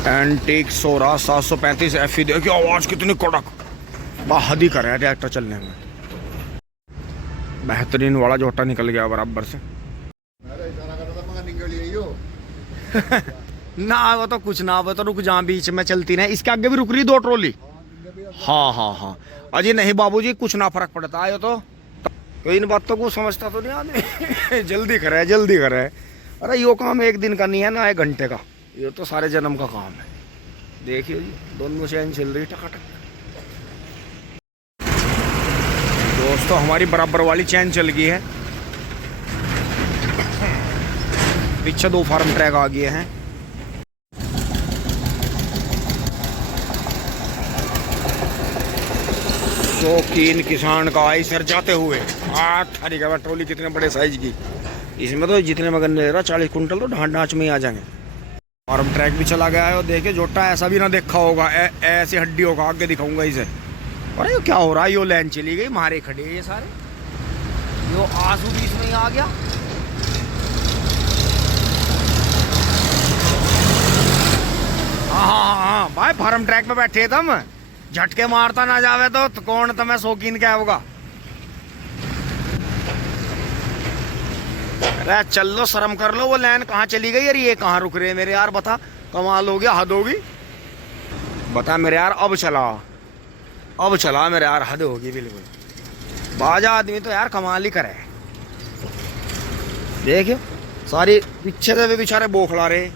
Antique सोरा 735 FE। देखिए आवाज़ कितनी कड़क, हद ही कर रहा है ट्रैक्टर चलने में। बेहतरीन वाला जोटा निकल गया बराबर से। ना वो तो कुछ ना, वो तो रुक जा, बीच में चलती ना, इसके आगे भी रुक रही 2 ट्रॉली। हाँ हाँ हाँ, अजी नहीं बाबूजी, कुछ ना फर्क पड़ता है तो इन बातों को समझता तो नहीं आदमी। जल्दी करे जल्दी करे। अरे यो काम एक दिन का नहीं है ना, 1 घंटे का, ये तो सारे जन्म का काम है। देखिए जी दोनों चैन चल रही टकाटक। दोस्तों हमारी बराबर वाली चैन चल गई है। पीछे 2 फार्म ट्रैक आ गए हैं। शौकीन किसान का आई सर जाते हुए। थारी का ट्रॉली कितने बड़े साइज की, इसमें तो जितने मगन ले रहा 40 कुंटल तो ढांच ढांच में ही आ जाएंगे। फार्म ट्रैक भी चला गया है। और देखिए जोटा ऐसा भी ना देखा होगा, ऐसी हड्डी होगा, आगे दिखाऊंगा इसे। अरे ये क्या हो रहा है, यो लाइन चली गई, मारे खड़े ये सारे, यो आंसू बीच में ही आ गया। हाँ भाई फार्म ट्रैक पे बैठे थे हम, झटके मारता ना जावे तो कौन तुम्हें शौकीन क्या होगा। अरे चल लो, शर्म कर लो, वो लाइन कहाँ चली गई यार, ये कहाँ रुक रहे मेरे यार, बता। कमाल हो गया, हद होगी, बता मेरे यार। अब चला मेरे यार, हद होगी बिल्कुल। बाजा आदमी तो यार कमाल ही करे। देखियो सारी पीछे से भी बेचारे बोखला रहे।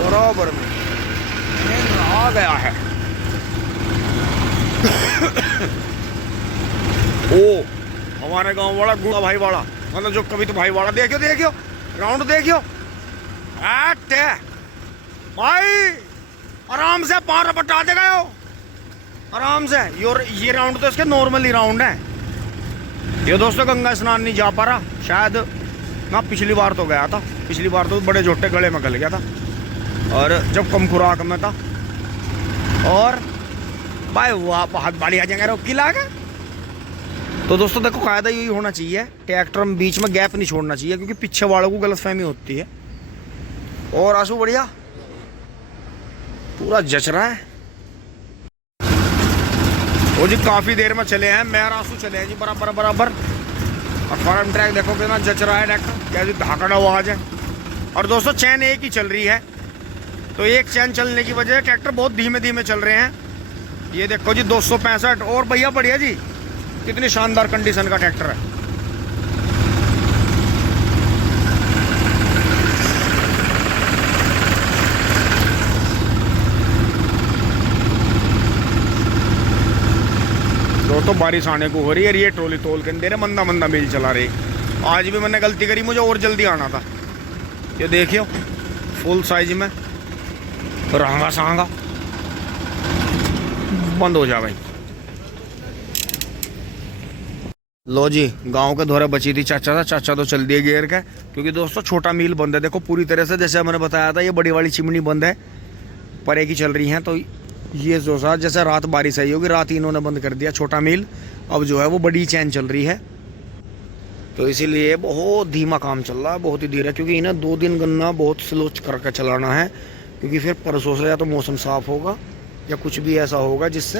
बराबर में आ गया है। ओ हमारे गांव वाला गुड़ा भाई वाला, मतलब जो कभी तो भाई वाला। देखियो राउंड देखियो। भाई आराम से पार बटा दे गए हो, आराम से। ये राउंड तो इसके नॉर्मली राउंड है। ये दोस्तों गंगा स्नान नहीं जा पा रहा शायद ना, पिछली बार तो गया था, पिछली बार तो बड़े जोटे गले में गल गया था, और जब कम खुराक में था। और भाई वाह बहुत बढ़िया जगह रोकी लागा। तो दोस्तों देखो कायदा यही होना चाहिए, ट्रैक्टर में बीच में गैप नहीं छोड़ना चाहिए, क्योंकि पीछे वालों को गलतफहमी होती है। और आंसू बढ़िया पूरा जच रहा है। वो जी काफी देर में चले हैं, मैं आंसू चले हैं जी बराबर। और फार्म ट्रैक देखो कितना जच रहा है ट्रैक्टर, क्या जी धाकड़ा आवाज है। और दोस्तों चैन एक ही चल रही है, तो एक चैन चलने की वजह से ट्रैक्टर बहुत धीमे धीमे चल रहे हैं। ये देखो जी 265। और भैया बढ़िया जी, कितनी शानदार कंडीशन का ट्रैक्टर है। दोस्तों बारिश आने को हो रही है, ये ट्रॉली तोल के अंदर मंदा मील चला रही। आज भी मैंने गलती करी, मुझे और जल्दी आना था। ये देखियो फुल साइज में रंगा सांगा बंद हो जा भाई। लो जी गांव के धोरे बची थी चाचा तो चल दिए गियर का, क्योंकि दोस्तों छोटा मील बंद है। देखो पूरी तरह से जैसे मैंने बताया था, ये बड़ी वाली चिमनी बंद है, परे की चल रही है। तो ये जो सा जैसे रात बारिश आई होगी, रात इन्होंने बंद कर दिया छोटा मील। अब जो है वो बड़ी चैन चल रही है, तो इसीलिए बहुत धीमा काम चल रहा है, बहुत ही धीरे, क्योंकि इन्हें 2 दिन गन्ना बहुत स्लो करके चलाना है। क्योंकि फिर परसों से या तो मौसम साफ होगा या कुछ भी ऐसा होगा जिससे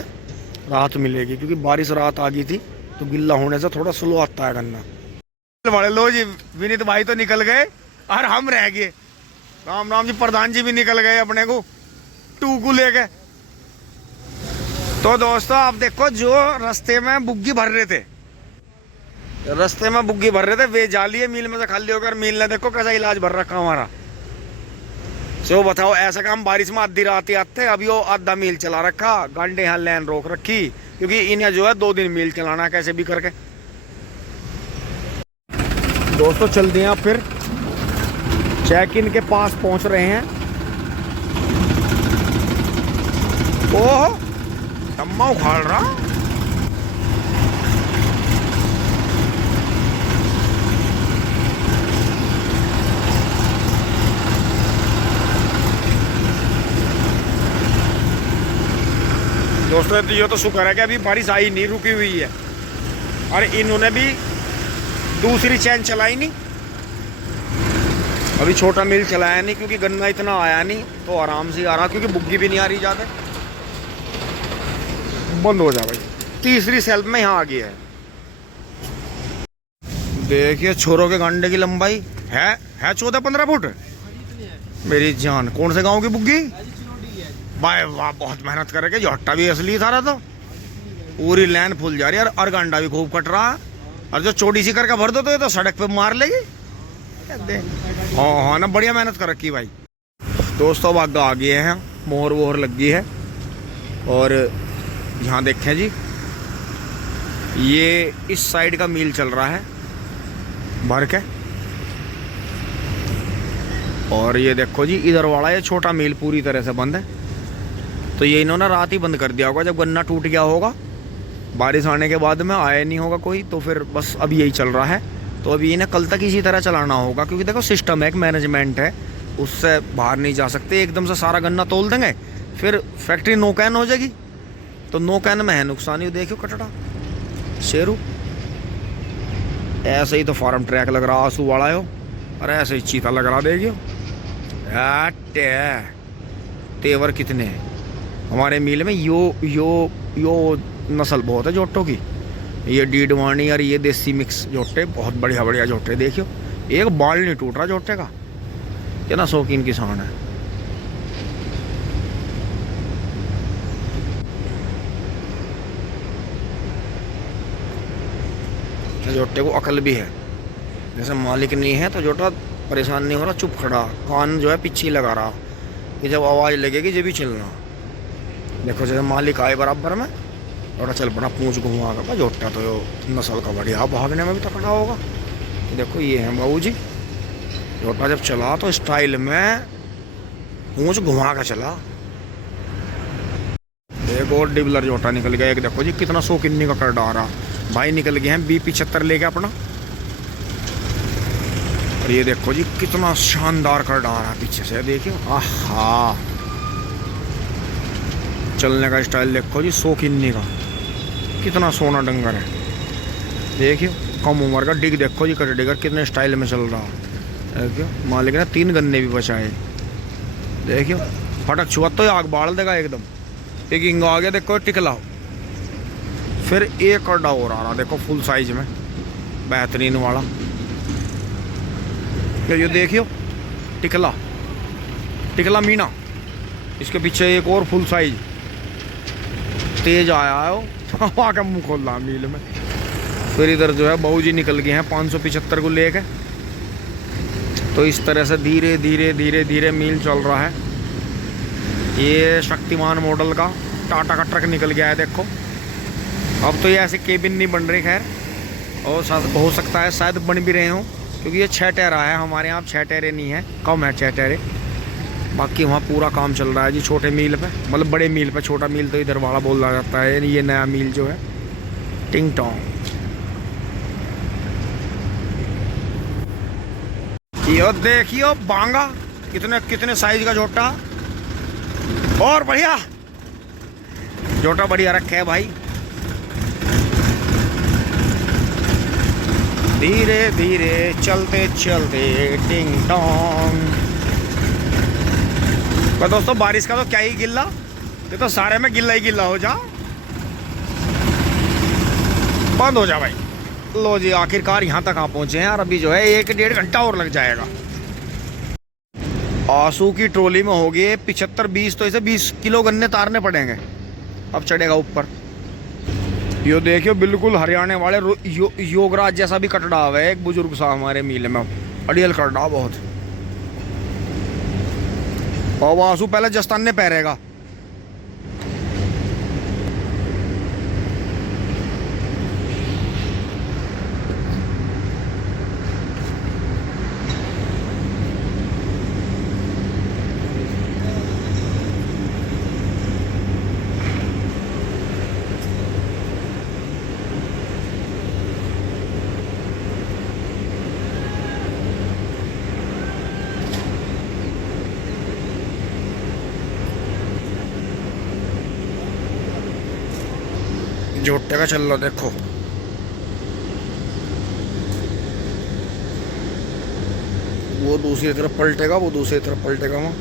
राहत मिलेगी, क्योंकि बारिश रात आ गई थी तो गिल्ला होने से थोड़ा स्लो आता है गन्ना। बड़े लो जी विनीत भाई तो निकल गए और हम रह गए। राम जी प्रधान जी भी निकल गए अपने को टूकू लेके। तो दोस्तों आप देखो, जो रास्ते में बुग्गी भर रहे थे वे जाली मील में से खाली होकर मील ने देखो कैसा इलाज भर रखा हमारा। सो बताओ ऐसा काम बारिश में आधी रात आते, अभी वो आधा मील चला रखा, गांडे यहाँ लाइन रोक रखी, क्योंकि इन्हें जो है 2 दिन मील चलाना है कैसे भी करके। दोस्तों चल दिए फिर चेक इन के पास पहुंच रहे हैं। ओह टम्मा उखाड़ रहा। दोस्तों ये तो शुक्र है कि अभी बारिश आई नहीं, रुकी हुई है, और इन्होंने भी दूसरी चैन चलाई नहीं, अभी छोटा मिल चलाया नहीं क्योंकि गन्ना इतना आया नहीं, तो आराम से आ रहा क्योंकि बुग्गी भी नहीं आ रही ज़्यादा। बंद हो जा भाई। तीसरी सेल्फ में यहाँ आ गया है। देखिए छोरों के गांडे की लंबाई है 14-15 फुट। मेरी जान, कौन से गांव की बुग्गी? भाई वाह, बहुत मेहनत करके। झट्टा भी असली था रहा, तो पूरी लाइन फुल जा रही है और गांडा भी खूब कट रहा है। और जो चोटी सी करके भर दो तो ये तो सड़क पे मार लेगी। हाँ ना, बढ़िया मेहनत कर रखी भाई। दोस्तों अब आगे आ गए हैं, मोहर वोहर लग गई है। और यहाँ देखें जी, ये इस साइड का मील चल रहा है भर के। और ये देखो जी, इधर वाला ये छोटा मील पूरी तरह से बंद है। तो ये इन्होंने रात ही बंद कर दिया होगा, जब गन्ना टूट गया होगा, बारिश आने के बाद में आया नहीं होगा कोई, तो फिर बस अब यही चल रहा है। तो अभी इन्हें कल तक इसी तरह चलाना होगा, क्योंकि देखो सिस्टम है, एक मैनेजमेंट है, उससे बाहर नहीं जा सकते। एकदम से सारा गन्ना तोल देंगे, फिर फैक्ट्री नो कैन हो जाएगी, तो नो कैन में है नुकसान ही। देखियो कटड़ा शेरू, ऐसे ही तो फार्म ट्रैक लग रहा आंसू वाला हो, और ऐसे ही चीता लग रहा। देखियो तेवर कितने हैं हमारे मील में। यो नस्ल बहुत है जोटों की, ये डीडवानी और ये देसी मिक्स जोटे, बहुत बढ़िया बढ़िया जोटे। देखियो एक बाल नहीं टूट रहा जोटे का, कितना शौकीन किसान है। जोटे को अकल भी है, जैसे मालिक नहीं है तो जोटा परेशान नहीं हो रहा, चुप खड़ा, कान जो है पीछे लगा रहा कि जब आवाज़ लगेगी जब भी चलना। देखो जैसे मालिक आए बराबर में, जोटा चल पड़ा, पूंछ घुमा कर। जोटा तो नस्ल का बढ़िया, भागने में भी तकड़ा होगा। देखो ये है बाबू जी, जोटा जब चला तो स्टाइल में पूंछ घुमा कर चला। एक और डिबलर जोटा निकल गया। एक देखो जी कितना शौकीनी का कर डारा भाई, निकल गए हैं B75 लेके अपना। और ये देखो जी कितना शानदार कर डारा पीछे से, देखियो आहा, चलने का स्टाइल देखो जी, शौकीनी का, कितना सोना डंगर है। देखियो कम उम्र का डिग, देखो जी कट डिगर कितने स्टाइल में चल रहा है। देखियो मालिक ने 3 गन्ने भी बचाए। देखियो फटक छुआ तो आग बाल देगा एकदम। एक इंगा आ गया, देखो टिकला, फिर एक अड्डा और आ रहा, देखो फुल साइज में, बेहतरीन वाला। ये देखियो टिकला मीना, इसके पीछे एक और फुल साइज तेज आया है वो, वहाँ का मुँह खोल रहा मील में। फिर इधर जो है बहू जी निकल गए हैं 575 को लेके। तो इस तरह से धीरे धीरे धीरे धीरे मील चल रहा है। ये शक्तिमान मॉडल का टाटा का ट्रक निकल गया है देखो। अब तो ये ऐसे केबिन नहीं बन रही, खैर, और हो सकता है शायद बन भी रहे हों, क्योंकि ये 6 टायरा है। हमारे यहाँ 6 टायरे नहीं है, कम है 6 टायरे। बाकी वहाँ पूरा काम चल रहा है जी छोटे मील पे, मतलब बड़े मील पे। छोटा मील तो इधर वाला बोला जाता है, ये नया मील जो है टिंग टोंग। यो देखियो बांगा, कितने साइज का जोटा, और बढ़िया जोटा बढ़िया रखे है भाई। धीरे धीरे चलते चलते टिंग टोंग। पर दोस्तों बारिश का तो क्या ही गिल्ला, ये तो सारे में गिल्ला ही गिल्ला हो जा। बंद हो जा भाई। लो जी आखिरकार यहाँ तक आप पहुँचे हैं, और अभी जो है 1-1.5 घंटा और लग जाएगा। आंसू की ट्रोली में हो गए 75-20, तो इसे 20 किलो गन्ने तारने पड़ेंगे। अब चढ़ेगा ऊपर। यो देखियो बिल्कुल हरियाणा वाले योगराज जैसा भी कटड़ा हुआ है एक बुजुर्ग सा हमारे मील में, अड़ियल कटड़ा बहुत। और वो आंसू पहले जस्तान ने पैरेगा। जोटे का चल रहा देखो, वो दूसरी तरफ पलटेगा, वो दूसरी तरफ पलटेगा। वहाँ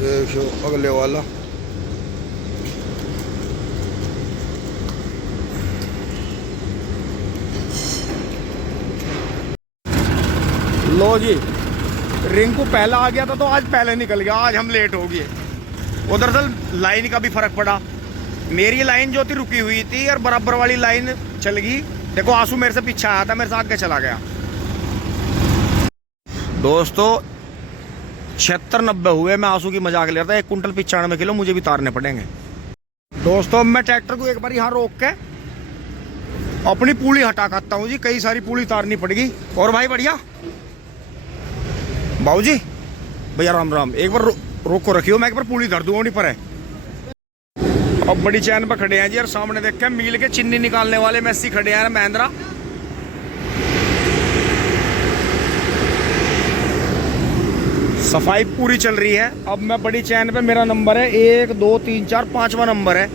देखो अगले वाला। लो जी, रिंकू पहला आ गया था तो आज पहले निकल गया, आज हम लेट हो गए। वो दरअसल लाइन का भी फर्क पड़ा, मेरी लाइन जो थी रुकी हुई थी और बराबर वाली लाइन चल गई। देखो आंसू मेरे से पीछे आया था, मेरे से आगे चला गया। दोस्तों 76-90 हुए, मैं आंसू की मजाक ले रहा था। 1 कुंटल 95 किलो मुझे भी तारने पड़ेंगे। दोस्तों मैं ट्रैक्टर को एक बार यहाँ रोक के अपनी पूली हटा करता हूँ जी, कई सारी पूली तारनी पड़ेगी। और भाई बढ़िया बाबू जी, भैया राम राम। एक बार रोक को रखियो, मैं एक बार पूली धर दूँ नहीं पर है। अब बड़ी चैन पर खड़े हैं जी, और सामने देख के मील के चिन्नी निकालने वाले मैसी खड़े हैं, महिंद्रा। सफाई पूरी चल रही है। अब मैं बड़ी चैन पे, मेरा नंबर है 1 2 3 4 5वां नंबर है,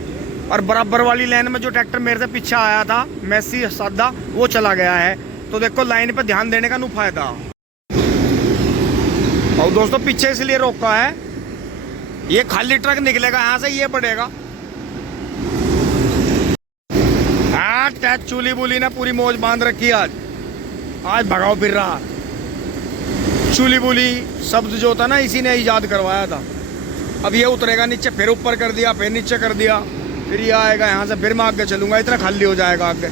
और बराबर वाली लाइन में जो ट्रैक्टर मेरे से पीछे आया था मैसी सादा, वो चला गया है। तो देखो लाइन पे ध्यान देने का नु फायदा। और दोस्तों पीछे इसलिए रोका है, ये खाली ट्रक निकलेगा यहाँ से, ये बढ़ेगा। चूली बुली ने पूरी मौज बांध रखी आज भगाओ फिर रहा। चूली बुली शब्द जो था ना, इसी ने इजाद करवाया था। अब ये उतरेगा नीचे, फिर ऊपर कर दिया, फिर नीचे कर दिया, फिर ये आएगा यहाँ से, फिर मैं आगे चलूंगा, इतना खाली हो जाएगा आगे।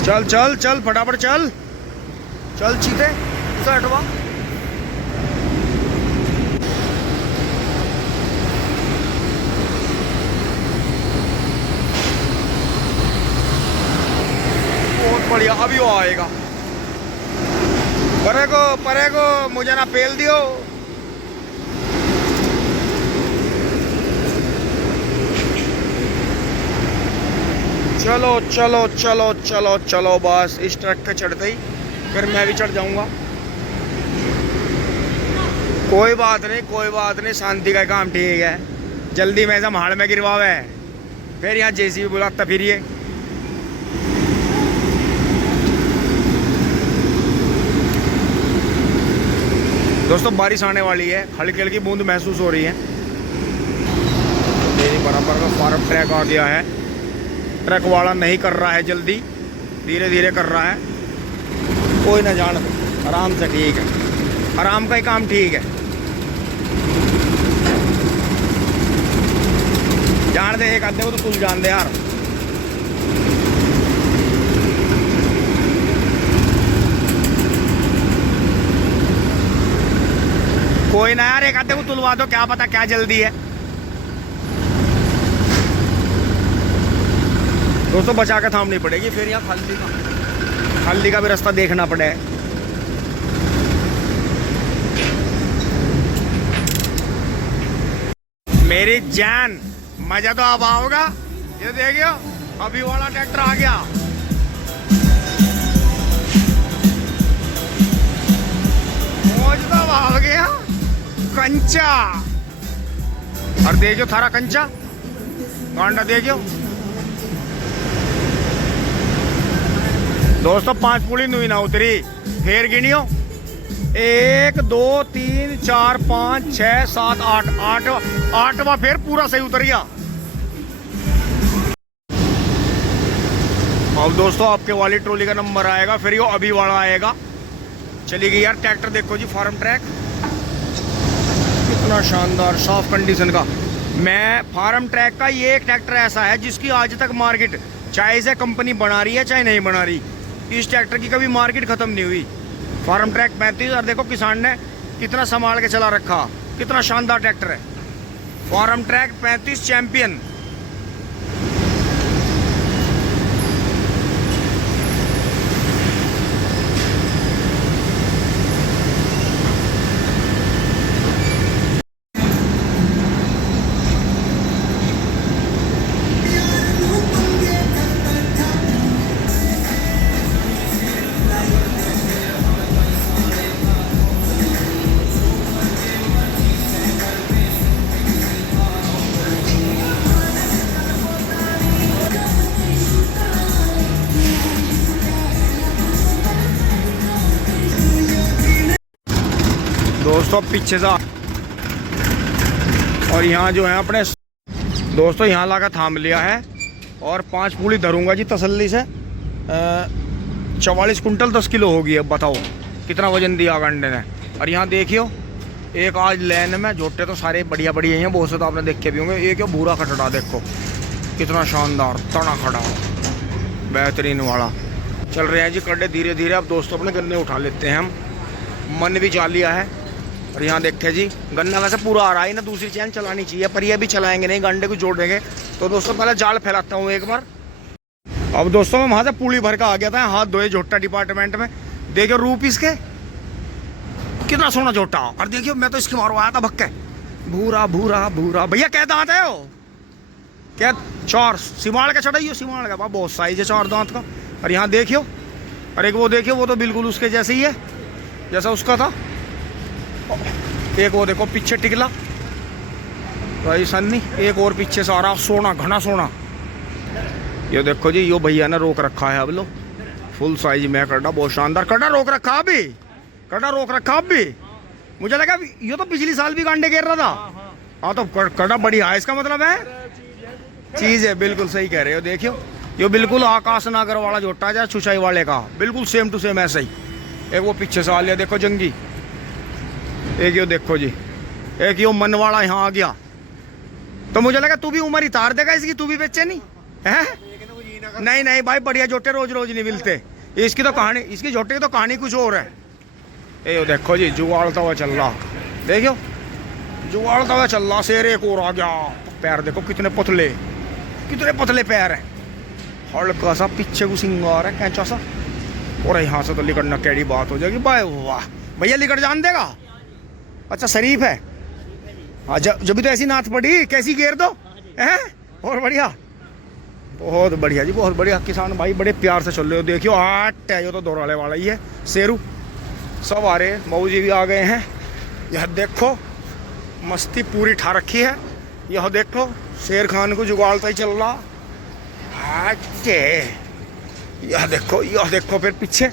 चल चल चल फटाफट चल चल चीते हटवा। बहुत बढ़िया, अभी वो आएगा। परे को मुझे ना पेल दियो। चलो चलो चलो चलो चलो, बस इस ट्रक पे चढ़ते ही फिर मैं भी चढ़ जाऊंगा। कोई बात नहीं, शांति का काम ठीक है। जल्दी में ऐसा महाड़ में गिरवावे, फिर यहाँ जेसीबी बुलाता फिर ये। दोस्तों बारिश आने वाली है, हल्की हल्की बूंद महसूस हो रही है। बराबर का फार्म ट्रैक आ गया है। ट्रक वाला नहीं कर रहा है जल्दी, धीरे धीरे कर रहा है। कोई ना जान, आराम से, ठीक है, आराम का ही काम ठीक है। जान दे, एक आधे को तो कुल जान दे यार। कोई ना यार, एक आधे को तुलवा दो, क्या पता क्या जल्दी है। दोस्तों बचा के थामनी पड़ेगी, फिर यहाँ खाली का भी रास्ता देखना पड़े। मेरी जान, मजा तो अब आओगा। ये देखियो अभी वाला ट्रैक्टर आ गया। मौज तो अब आ गया। कंचा, और देखियो थारा कंचा गांडा देखियो। दोस्तों 5 पुली नुई ना उतरी, फिर गिनियो 1 2 3 4 5 6 7 8 8वां फिर पूरा सही उतर गया। अब दोस्तों आपके वाली ट्रॉली का नंबर आएगा, फिर ये अभी वाला आएगा। चली गई यार। ट्रैक्टर देखो जी, फार्म ट्रैक कितना शानदार साफ कंडीशन का। मैं फार्म ट्रैक का ये एक ट्रैक्टर ऐसा है जिसकी आज तक मार्केट, चाहे इसे कंपनी बना रही है चाहे नहीं बना रही, इस ट्रैक्टर की कभी मार्केट खत्म नहीं हुई। फार्म ट्रैक 35, और देखो किसान ने कितना संभाल के चला रखा, कितना शानदार ट्रैक्टर है। Farmtrac 35 champion. दोस्तों पीछे से और यहाँ जो है अपने दोस्तों यहाँ लाकर थाम लिया है और 5 पूली धरूंगा जी तसल्ली से। 44 कुंटल 10 किलो होगी। अब बताओ कितना वजन दिया गंडे ने। और यहाँ देखियो एक आज लाइन में जोटे तो सारे बढ़िया बढ़िया हैं, बहुत से तो आपने देखे भी होंगे। एक भूरा खटड़ा देखो कितना शानदार तना खड़ा बेहतरीन वाला। चल रहे हैं जी कड्डे धीरे धीरे। अब दोस्तों अपने गन्ने उठा लेते हैं हम, मन भी जा लिया है। और यहाँ देखे जी गन्ना वैसे पूरा आ रहा है ना, दूसरी चैन चलानी चाहिए पर ये भी चलाएंगे नहीं, गंडे को जोड़ेंगे। तो दोस्तों पहले जाल फैलाता हूँ एक बार। अब दोस्तों मैं वहाँ से पूली भर का आ गया था, हाथ धोए झोटा डिपार्टमेंट में। देखियो रूप इसके कितना सोना झोटा। और देखियो मैं तो इसके मारवाया था भक्के, भूरा भूरा भूरा। भैया क्या दांत है वो, क्या 4 सिमाड़ का चढ़ाइयो, सिमाड़ का बहुत साइज है 4 दांत का। और यहाँ देखियो, और एक वो देखियो वो तो बिल्कुल उसके जैसे ही है जैसा उसका था। एक वो देखो पीछे टिकला भाई सन्नी, एक और पीछे सारा सोना घना सोना। ये देखो जी यो भैया ने रोक रखा है अब लो, फुल साइज में कड़ा, बहुत शानदार कड़ा रोक रखा अभी, कड़ा रोक रखा अभी। मुझे लगा ये तो पिछली साल भी गांडे घेर रहा था। हाँ तो कड़ा बढ़िया है, इसका मतलब है चीज है। बिल्कुल सही कह रहे हो। देखियो ये बिल्कुल आकाश नागर वाला जोटा है छुचाई वाले का, बिल्कुल सेम टू सेम ऐसा ही। एक वो पीछे से आ लिया देखो जंगी, एक यो देखो जी, एक यो मन वाला यहाँ आ गया। तो मुझे लगा तू भी उम्र ही तार देगा इसकी, तू भी बेचे नहीं है। नहीं नहीं भाई बढ़िया जोटे रोज रोज नहीं मिलते। इसकी तो कहानी, इसकी जोटे की तो कहानी कुछ और है। ये देखो जी जुगाड़ता हुआ चल रहा, देखियो जुगाड़ता हुआ चल रहा। शेर एक और आ गया, पैर देखो कितने पतले, कितने पतले पैर है, हल्का सा पीछे को सिंगार है कैंचा सा। और यहाँ से तो लिकड़ना कैडी बात हो जाएगी भाई। वाह भैया लिकड़ जान देगा, अच्छा शरीफ है। हाँ जब भी तो ऐसी नाथ पड़ी, कैसी घेर दो है। और बढ़िया, बहुत बढ़िया जी बहुत बढ़िया। किसान भाई बड़े प्यार से चल रहे हो। देखियो आट है, ये तो दोहराने वाला ही है। शेरू सब आ रहे हैं, मऊ जी भी आ गए हैं। यह देखो मस्ती पूरी ठा रखी है। यह देखो शेर खान को जुगाड़ता ही चल रहा। यह देखो फिर पीछे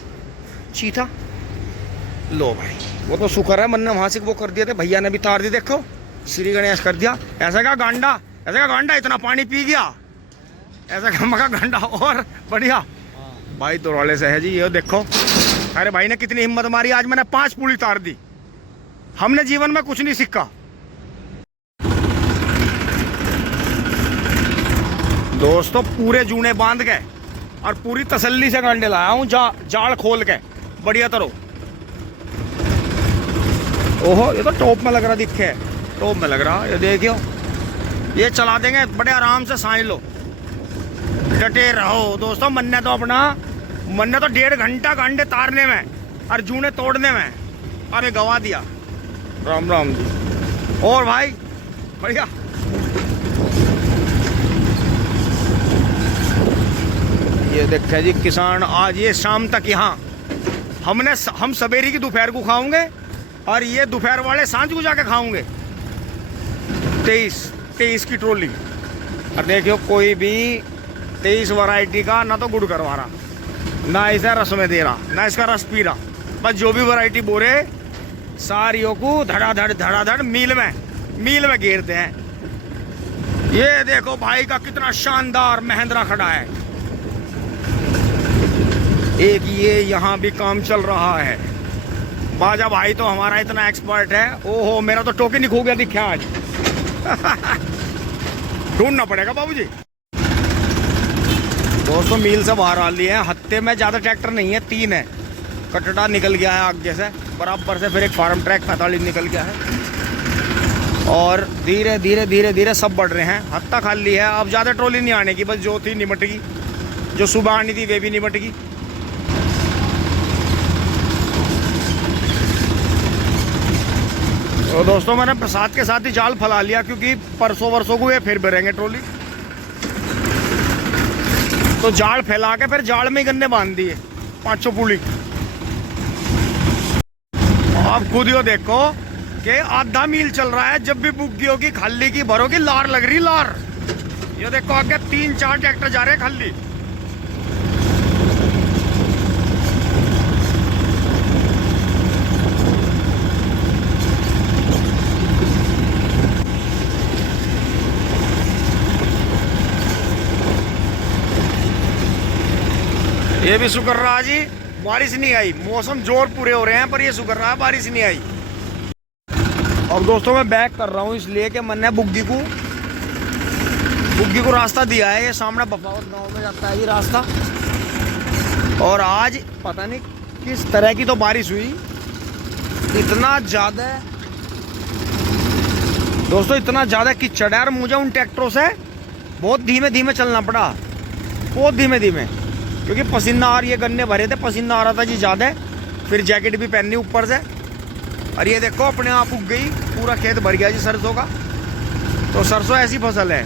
चीता। लो भाई वो तो शुक्र है मन ने वहां से वो कर दिए थे, भैया ने भी तार दी। देखो श्री गणेश कर दिया। ऐसा का गांडा, ऐसा का गांडा इतना पानी पी गया, ऐसा का मका गांडा। और बढ़िया भाई तो रोले से है जी। ये देखो अरे भाई ने कितनी हिम्मत मारी, आज मैंने 5 पूली तार दी। हमने जीवन में कुछ नहीं सीखा दोस्तों। पूरे जूने बांध गए और पूरी तसल्ली से गांडे लाया हूँ, जाल खोल के बढ़िया तरह। ओहो ये तो टॉप में लग रहा, दिखे टॉप में लग रहा। ये देखियो ये चला देंगे बड़े आराम से, सांझ लो डटे रहो दोस्तों। मन ने तो 1.5 घंटा गांडे तारने में और जूने तोड़ने में अरे गवा दिया। राम राम जी। और भाई बढ़िया। ये देखे जी किसान आज ये शाम तक यहाँ हम सवेरे की दोपहर को खाऊंगे और ये दोपहर वाले सांझ को जाके खाऊंगे। 23 की ट्रोली। और देखियो कोई भी 23 वैरायटी का ना तो गुड़ करवा रहा, ना इसे रस में दे रहा, ना इसका रस पी रहा। बस जो भी वैरायटी बोरे सारियों को धड़ाधड़ मील में घेरते हैं। ये देखो भाई का कितना शानदार महिंद्रा खड़ा है। एक ये यहाँ भी काम चल रहा है। बाजा भाई तो हमारा इतना एक्सपर्ट है। ओहो मेरा तो टोकन ही खो गया दिखा आज। ढूंढना पड़ेगा बाबूजी। दोस्तों मील से बाहर आ लिए हैं। हत्ते में ज्यादा ट्रैक्टर नहीं है, 3 है। कटड़ा निकल गया है आगे से बराबर से, फिर एक फार्म ट्रैक 45 निकल गया है। और धीरे सब बढ़ रहे हैं। हत्ता खाली है, अब ज्यादा ट्रॉली नहीं आने की, बस जो थी निमट गई, जो सुबह आनी थी वे भी निमट गई। तो दोस्तों मैंने प्रसाद के साथ ही जाल फैला लिया, क्योंकि परसों वर्षों को ये फिर भरेंगे ट्रॉली। तो जाल फैला के फिर जाल में ही गन्ने बांध दिए 500 पूली। आप खुद यो देखो कि आधा मील चल रहा है। जब भी बुग्गी होगी खाली की भरोगी, लार लग रही लार। ये देखो आगे 3-4 ट्रैक्टर जा रहे हैं खाली। ये भी शुक्र रहा जी बारिश नहीं आई। मौसम जोर पूरे हो रहे हैं पर ये शुक्र रहा बारिश नहीं आई। अब दोस्तों मैं बैक कर रहा हूँ इसलिए कि मैंने बुग्गी को रास्ता दिया है। ये सामने बफावत गांव में जाता है ये रास्ता। और आज पता नहीं किस तरह की तो बारिश हुई, इतना ज़्यादा दोस्तों, इतना ज़्यादा कीचड़ है। और मुझे उन ट्रैक्टरों से बहुत धीमे धीमे चलना पड़ा, बहुत धीमे धीमे, क्योंकि पसीना आ रही है। गन्ने भरे थे, पसीना आ रहा था जी ज़्यादा। फिर जैकेट भी पहननी ऊपर से। और ये देखो अपने आप उग गई, पूरा खेत भर गया जी सरसों का। तो सरसों ऐसी फसल है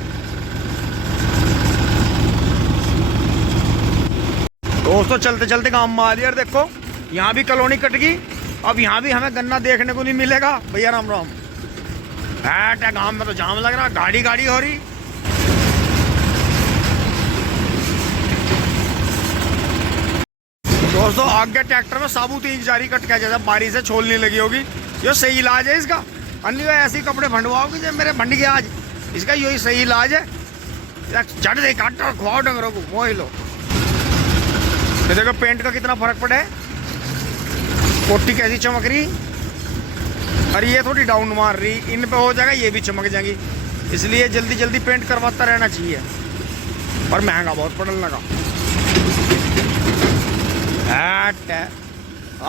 दोस्तों। चलते चलते गाँव में आ रही है। देखो यहाँ भी कॉलोनी कट गई। अब यहाँ भी हमें गन्ना देखने को नहीं मिलेगा भैया। राम राम। गाँव में तो जाम लग रहा, गाड़ी गाड़ी हो रही। दोस्तों आगे ट्रैक्टर में साबुत ईंट जारी कट गया, जैसे बारिश से छोलने लगी होगी। ये सही इलाज है इसका। अन्य ऐसे कपड़े भंडवाओगे जब मेरे भंड गया आज, इसका यही सही इलाज है। झट दे काट खुआओ डंगरों को, मोह लो। तो देखो पेंट का कितना फर्क पड़ा है। कोटी कैसी चमक रही, और ये थोड़ी डाउन मार रही। इन पे हो जाएगा, ये भी चमक जाएंगी। इसलिए जल्दी जल्दी पेंट करवाता रहना चाहिए। और महंगा बहुत पड़ने लगा।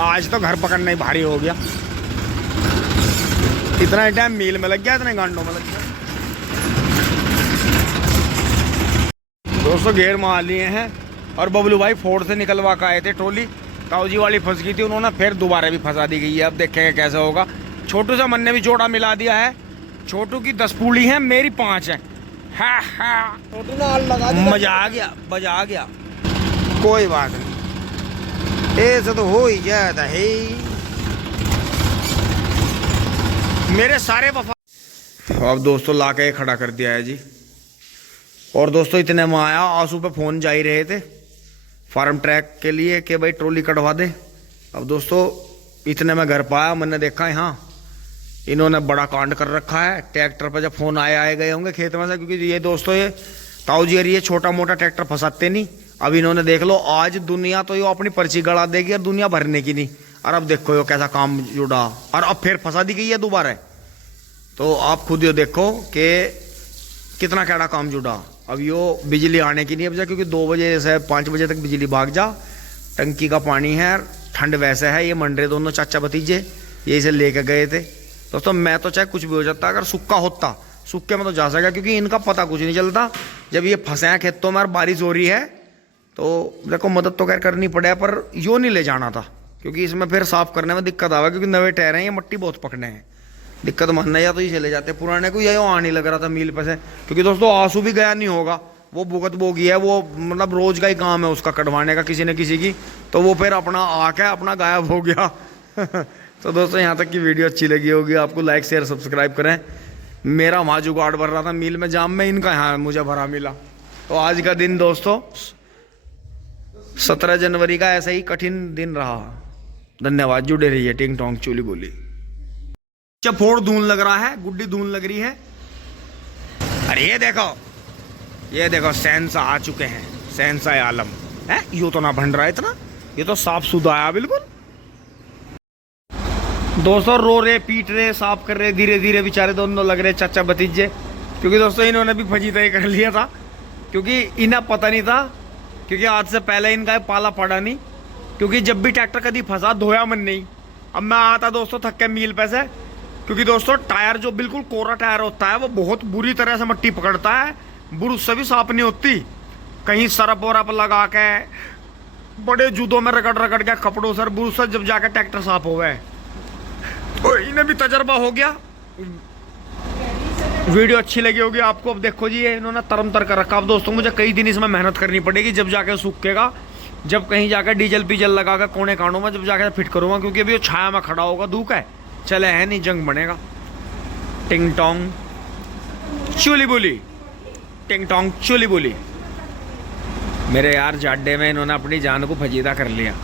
आज तो घर पकड़ना ही भारी हो गया। इतना ही टाइम मील में लग गया, इतने घंटों में लग गया। दोस्तों घेर मार लिए हैं। और बबलू भाई फोर्ड से निकलवा के आए थे ट्रॉली। ताऊजी वाली फंस गई थी, उन्होंने फिर दोबारा भी फंसा दी गई है। अब देखेंगे कैसा होगा। छोटू से मन ने भी जोड़ा मिला दिया है। छोटू की 10 पूड़ी है, मेरी 5 है। मजा आ गया, मजा आ गया। कोई बात नहीं, ऐसा तो हो ही जाता है। मेरे सारे वफा। अब दोस्तों ला के खड़ा कर दिया है जी। और दोस्तों इतने में आया, आंसू पे फोन जा ही रहे थे फार्म ट्रैक के लिए कि भाई ट्रॉली कटवा दे। अब दोस्तों इतने में घर पाया, मैंने देखा यहाँ इन्होंने बड़ा कांड कर रखा है। ट्रैक्टर पर जब फोन आए गए होंगे खेत में से, क्योंकि ये दोस्तों ये ताऊ जी ये छोटा मोटा ट्रैक्टर फंसाते नहीं। अब इन्होंने देख लो, आज दुनिया तो यो अपनी पर्ची गड़ा देगी और दुनिया भरने की नहीं। और अब देखो यो कैसा काम जुड़ा, और अब फिर फंसा दी गई है दोबारा। तो आप खुद यो देखो कि कितना कैड़ा काम जुड़ा। अब यो बिजली आने की नहीं अब जा, क्योंकि 2 बजे से 5 बजे तक बिजली भाग जा। टंकी का पानी है, ठंड वैसे है। ये मंडरे दोनों चाचा भतीजे ये इसे लेके गए थे। दोस्तों मैं तो चाहे कुछ भी हो जाता, अगर सूखा होता सूखे में तो जा सका, क्योंकि इनका पता कुछ नहीं चलता। जब ये फंसे हैं खेतों में और बारिश हो रही है, तो देखो मदद तो खैर करनी पड़े, पर यो नहीं ले जाना था, क्योंकि इसमें फिर साफ करने में दिक्कत आवा। क्योंकि नवे टायर हैं, ये मट्टी बहुत पकड़ने हैं। दिक्कत मानना, या तो ये चले जाते पुराने को, या यो आने लग रहा था मील पे से। क्योंकि दोस्तों आंसू भी गया नहीं होगा, वो भुगत बोगी है। वो मतलब रोज का ही काम है उसका कटवाने का किसी न किसी की। तो वो फिर अपना आके अपना गायब हो गया। तो दोस्तों यहाँ तक की वीडियो अच्छी लगी होगी आपको, लाइक शेयर सब्सक्राइब करें। मेरा वहाँ जुगाड़ भर रहा था मील में जाम में, इनका यहाँ मुझे भरा मिला। तो आज का दिन दोस्तों 17 जनवरी का ऐसा ही कठिन दिन रहा। धन्यवाद, जुड़े रहिए टिंग टोंग चूली बोली। चपोड़ धून लग रहा है, गुड्डी धून लग रही है। अरे ये देखो सेंसा आ चुके हैं, सेंसा आलम है। यो तो ना भंड रहा है इतना, ये तो साफ सुथरा आया बिल्कुल। दोस्तों रो रहे, पीट रहे, साफ कर रहे धीरे धीरे, बेचारे दोनों लग रहे चाचा भतीजे। क्योंकि दोस्तों इन्होंने भी फजी तय कर लिया था, क्योंकि इन्हें पता नहीं था, क्योंकि आज से पहले इनका पाला पड़ा नहीं। क्योंकि जब भी ट्रैक्टर कभी फंसा धोया मन नहीं। अब मैं आता दोस्तों थक के मील पे से, क्योंकि दोस्तों टायर जो बिल्कुल कोरा टायर होता है वो बहुत बुरी तरह से मट्टी पकड़ता है। बुरुश से भी साफ नहीं होती। कहीं सरफ वरफ लगा के बड़े जूदों में रगड़ रगड़ के कपड़ों से बुरुश से जब जाके ट्रैक्टर साफ हो गए। तो इन्हें भी तजर्बा हो गया। वीडियो अच्छी लगी होगी आपको। अब देखो जी ये इन्होंने तरम तर कर रखा। अब दोस्तों मुझे कई दिन इसमें मेहनत करनी पड़ेगी, जब जाके सूखेगा, जब कहीं जाकर डीजल पीजल लगा कर कोने कानों में जब जाकर फिट करूंगा। क्योंकि अभी वो छाया में खड़ा होगा, धूप है, चले है नहीं, जंग बनेगा। टिंग टोंग चूली बोली, टिंग टोंग चूली बोली। मेरे यार जाड्डे में इन्होंने अपनी जान को फजीदा कर लिया।